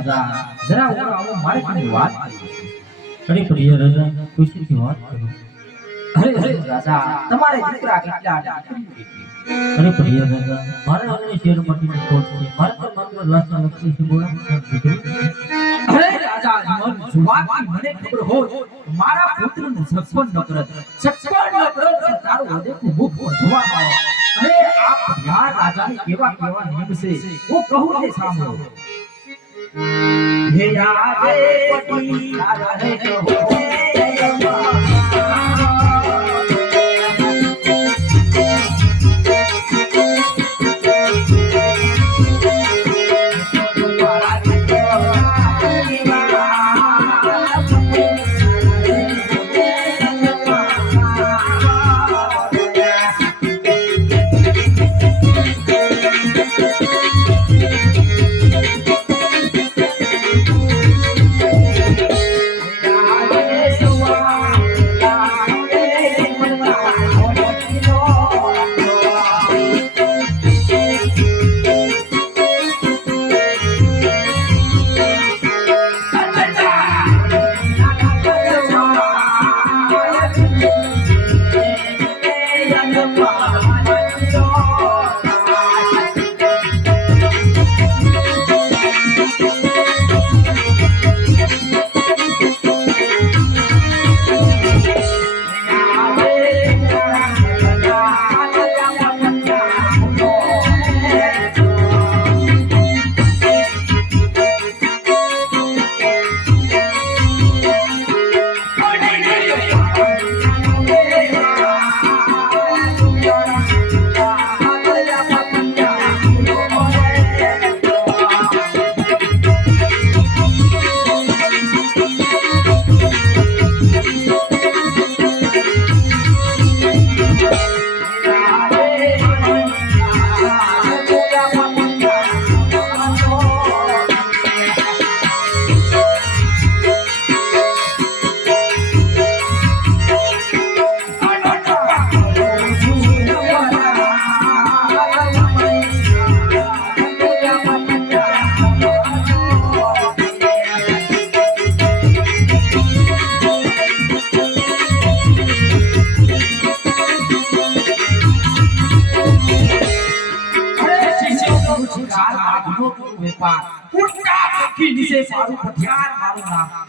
રાજા જરા આવો મારે કોઈ વાત અરે પ્રિય રાજા ખુશીથી વાત કરો અરે રાજા તમારે દીકરા કેટલા અરે પ્રિય રાજા મારે અમને શેર માટીની ખોટ છે મારે તો માત્ર લાશના લક્ષી છે બોલા અરે રાજા જુવાન મને ખબર હોય મારા પુત્રને સક્ષમ ન કરત તારું હૃદયનું મુખ જોવા આવે અરે આપ યાર રાજાને કેવા નિયમ છે હું કહું તે સાંભળો હે યાદે પટી રાજા રે કહો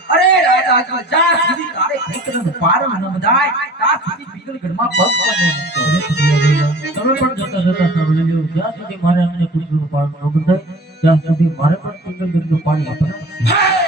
અરે રાજા જ્યાં સુધી તારે પુત્રને પાર ન બધાય ત્યાં સુધી પીગલગઢમાં પગ પણ નહીં તમે પણ જતા સાંભળી લ્યો જ્યાં સુધી મારે અમને પુત્રનો પાર ન બધાય ત્યાં સુધી મારે પણ પીગલગઢનું પાણી આપવાનું